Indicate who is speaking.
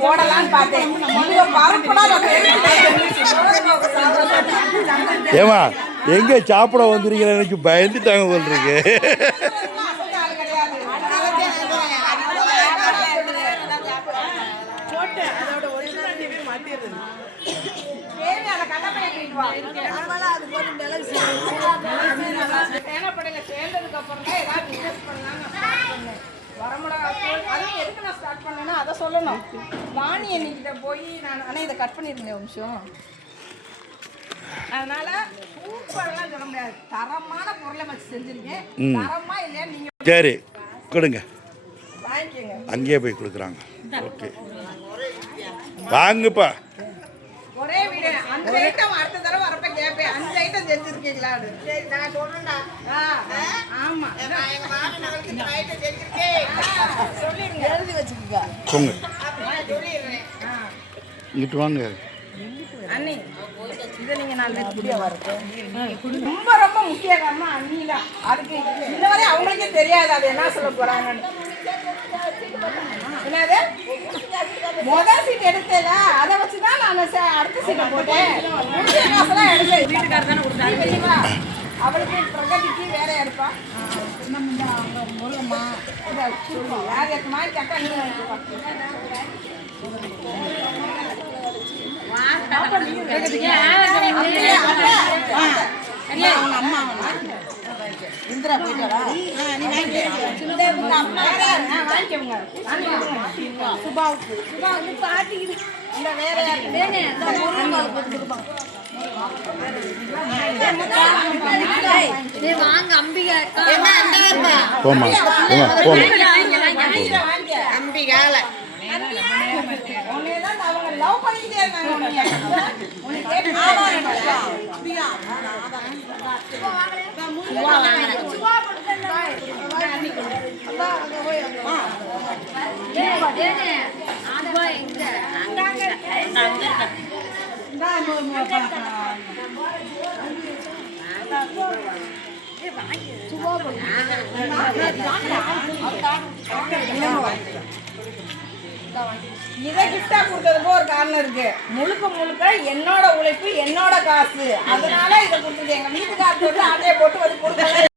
Speaker 1: போடலான்னு பார்த்தேன்
Speaker 2: ஏமா எங்க சாப்பிட வந்துருக்கீங்க எனக்கு பயந்துட்டாங்க
Speaker 1: சொல்றீங்க போட்டு. சேனப்படையில சேர்ந்ததுக்கு அப்புறம் தான் ஏதாவது business பண்ணலாம்னு. வரமிளகா அதான் எதுக்கு நான் start பண்ணேன்னா அதை சொல்லணும். வாணி அண்ணிக்கிட்ட போய் நான் அண்ணா இதை பண்ணிருங்களேன் ஒரு நிமிஷம். அதனால சூப்பர்லாம் சொல்ல முடியாது. தரமான பொருளை வச்சு செஞ்சிருக்கேன். தரமா இல்லையா நீங்க
Speaker 2: சரி கொடுங்க.
Speaker 1: வாங்கிக்கோங்க.
Speaker 2: அங்கேயே போய் கொடுக்குறாங்க. ஓகே. வாங்கப்பா.
Speaker 1: ஒரே வீடு. அஞ்சு ஐட்டம் அடுத்த தடவை வரப்ப கேட்பேன் அஞ்சு ஐட்டம் செஞ்சிருக்கீங்களான்னு சரி நான் சொல்றேன்டா. ஆமா. எழுதி வச்சுக்கோங்க.
Speaker 2: இங்கிட்டு வாங்க.
Speaker 1: அண்ணி இதை நீங்க நல்ல குடியா வரது ரொம்ப ரொம்ப முக்கிய காரணம் அண்ணி தான் அதுக்கு இந்த வரை அவங்களுக்கே தெரியாது அது என்ன சொல்ல போறாங்கன்னு. என்னது? முதல் சீட் எடுத்தல? அதை வச்சு தான் நான் அடுத்த சீட்டை போட்டேன். முடிஞ்ச காசெல்லாம் எடுத்தேன் வீட்டுக்காரர் தானே கொடுத்தாங்க. அவளுக்கு பிரகதிக்கு வேற எடுப்பா. யார் எடுக்குமா கேட்டா நீ வாங்கிக்கோ. இந்திரா போயிட்டாரா நீ வாங்கிக்க அம்மா சுபாவுக்கு. சுபாவுக்கு பாட்டிக்கு இந்த வேற யாருக்கு
Speaker 3: வாங்க அம்பிகா அக்கா.
Speaker 2: போமா போமா போமா
Speaker 1: அம்பிகால. உன்னையதான் அவங்க லவ் பண்ணிக்கிட்டே இருந்தாங்க உன்னைய. இதை கிஃப்டா கொடுத்ததுக்கு ஒரு காரணம் இருக்கு. முழுக்க முழுக்க என்னோட உழைப்பு என்னோட காசு. அதனால இதை கொடுத்துருக்கேன். எங்க வீட்டுக்காரத்து வந்து ஆட்டையை போட்டு வந்து கொடுக்கல